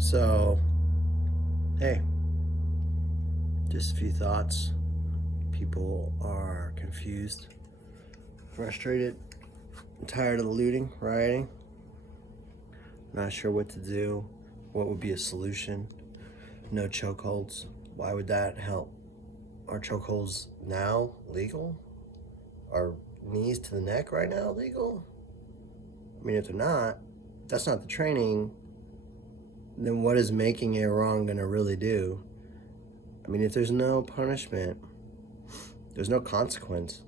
So, hey, just a few thoughts. People are confused, frustrated, tired of the looting, rioting, not sure what to do. What would be a solution? No chokeholds. Why would that help? Are chokeholds now legal? Are knees to the neck right now legal? I mean, if they're not, that's not the training, then what is making it wrong going to really do? I mean, if there's no punishment, there's no consequence,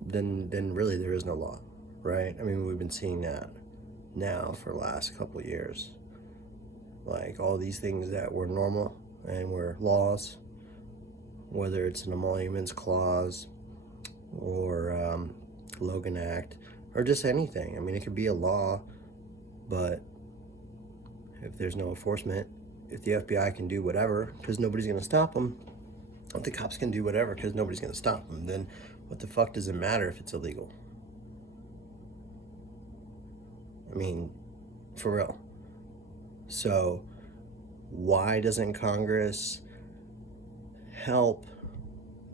then really there is no law, right? I mean, we've been seeing that now for the last couple of years. Like all these things that were normal and were laws, whether it's an emoluments clause or Logan Act or just anything. I mean, it could be a law, but if there's no enforcement, if the FBI can do whatever because nobody's going to stop them, if the cops can do whatever because nobody's going to stop them, then what the fuck does it matter if it's illegal? I mean, for real. So why doesn't Congress help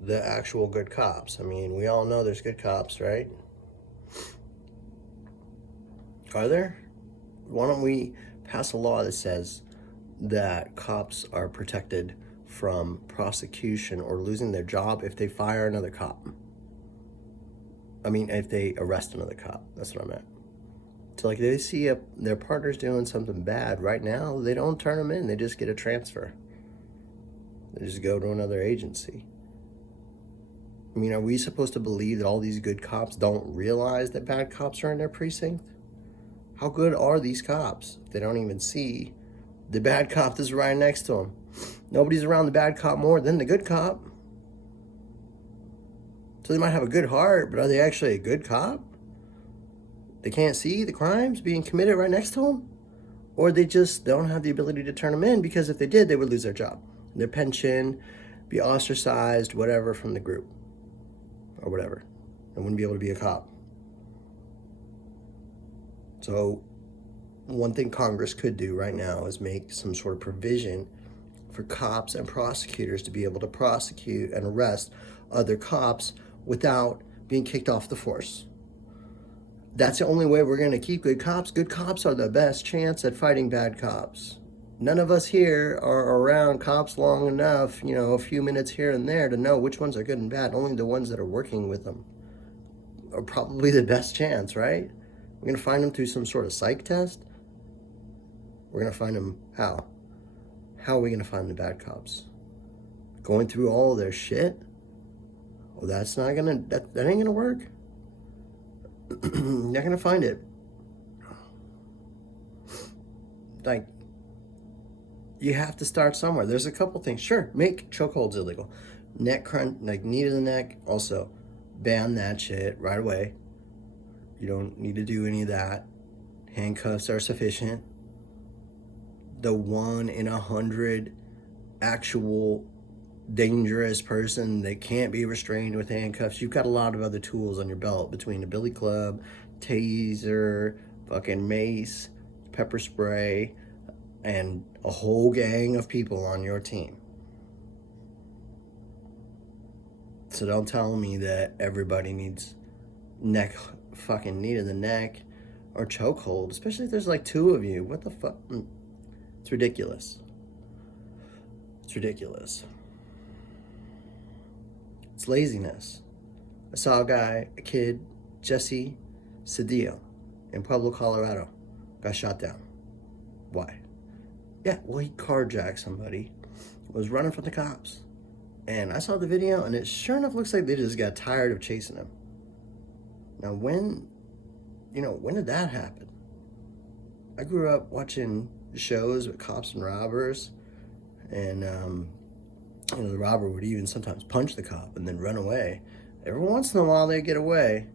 the actual good cops? I mean, we all know there's good cops, right? Are there? Why don't we pass a law that says that cops are protected from prosecution or losing their job if they fire another cop? I mean, if they arrest another cop, that's what I meant. So like they see their partner's doing something bad right now, they don't turn them in, they just get a transfer. They just go to another agency. I mean, are we supposed to believe that all these good cops don't realize that bad cops are in their precinct? How good are these cops if they don't even see the bad cop that's right next to them? Nobody's around the bad cop more than the good cop. So they might have a good heart, but are they actually a good cop? They can't see the crimes being committed right next to them? Or they just don't have the ability to turn them in because if they did, they would lose their job, their pension, be ostracized, whatever, from the group or whatever. They wouldn't be able to be a cop. So one thing Congress could do right now is make some sort of provision for cops and prosecutors to be able to prosecute and arrest other cops without being kicked off the force. That's the only way we're going to keep good cops. Good cops are the best chance at fighting bad cops. None of us here are around cops long enough, a few minutes here and there to know which ones are good and bad. Only the ones that are working with them are probably the best chance, right? We're going to find them through some sort of psych test. We're going to find them how? How are we going to find the bad cops? Going through all of their shit? Well, that's not going to, that ain't going to work. Not going to find it. Like, you have to start somewhere. There's a couple things. Sure, make chokeholds illegal. Neck crunch, like knee to the neck, also ban that shit right away. You don't need to do any of that. Handcuffs are sufficient. The 1 in 100 actual dangerous person that can't be restrained with handcuffs. You've got a lot of other tools on your belt between a billy club, taser, fucking mace, pepper spray, and a whole gang of people on your team. So don't tell me that everybody needs fucking knee to the neck or chokehold, especially if there's like two of you. What the fuck? It's ridiculous. It's ridiculous. It's laziness. I saw a kid, Jesse Cedillo, in Pueblo, Colorado, got shot down. Why? Yeah, well, he carjacked somebody, was running from the cops. And I saw the video, and it sure enough looks like they just got tired of chasing him. Now, when did that happen? I grew up watching shows with cops and robbers, and the robber would even sometimes punch the cop and then run away. Every once in a while they get away,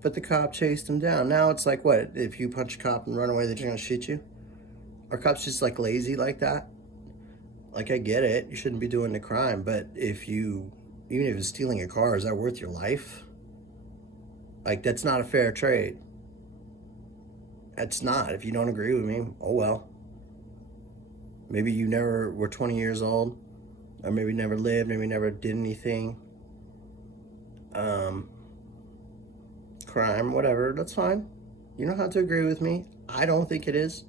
but the cop chased him down. Now it's like, what, if you punch a cop and run away, they're just gonna shoot you? Are cops just like lazy like that? Like, I get it, you shouldn't be doing the crime, but even if it's stealing a car, is that worth your life? Like, that's not a fair trade. That's not. If you don't agree with me, oh well. Maybe you never were 20 years old, or maybe never lived, maybe never did anything. Crime, whatever, that's fine. You don't have to agree with me. I don't think it is.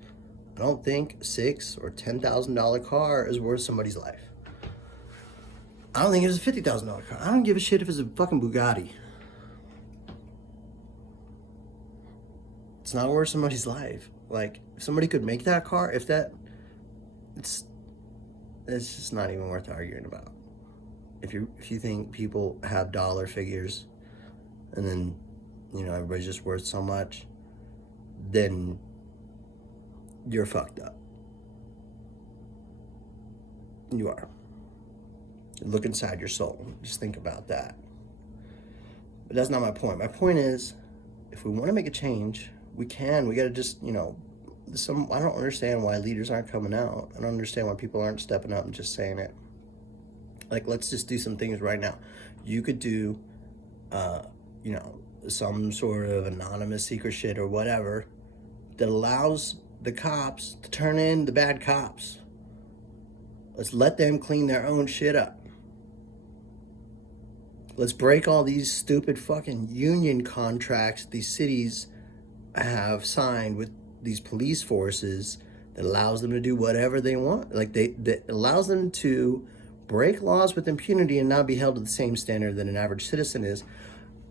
I don't think $6,000 or $10,000 car is worth somebody's life. I don't think it's a $50,000 car. I don't give a shit if it's a fucking Bugatti. It's not worth somebody's life. Like, if somebody could make that car, it's just not even worth arguing about. If you think people have dollar figures and then, you know, everybody's just worth so much, then you're fucked up. You are. Look inside your soul. Just think about that. But that's not my point. My point is, if we want to make a change, we can. We got to just, you know, I don't understand why leaders aren't coming out. I don't understand why people aren't stepping up and just saying it. Like, let's just do some things right now. You could do, you know, some sort of anonymous secret shit or whatever that allows the cops to turn in the bad cops. Let's let them clean their own shit up. Let's break all these stupid fucking union contracts these cities have signed with these police forces that allows them to do whatever they want. Like, that allows them to break laws with impunity and not be held to the same standard that an average citizen is.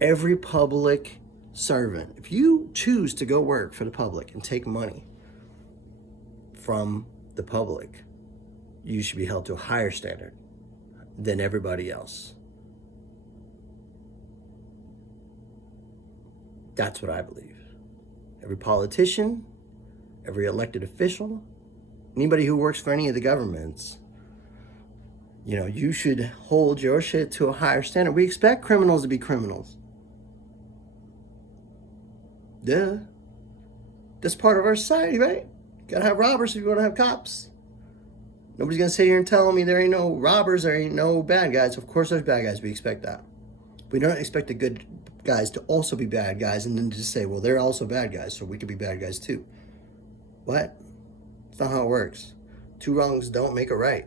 Every public servant, if you choose to go work for the public and take money from the public, you should be held to a higher standard than everybody else. That's what I believe. Every politician, every elected official, anybody who works for any of the governments, you know, you should hold your shit to a higher standard. We expect criminals to be criminals. Duh. That's part of our society, right? Gotta have robbers if you want to have cops. Nobody's gonna sit here and tell me there ain't no robbers, there ain't no bad guys. Of course there's bad guys, we expect that. We don't expect the good guys to also be bad guys and then just say, well, they're also bad guys, so we could be bad guys too. What? That's not how it works. Two wrongs don't make a right.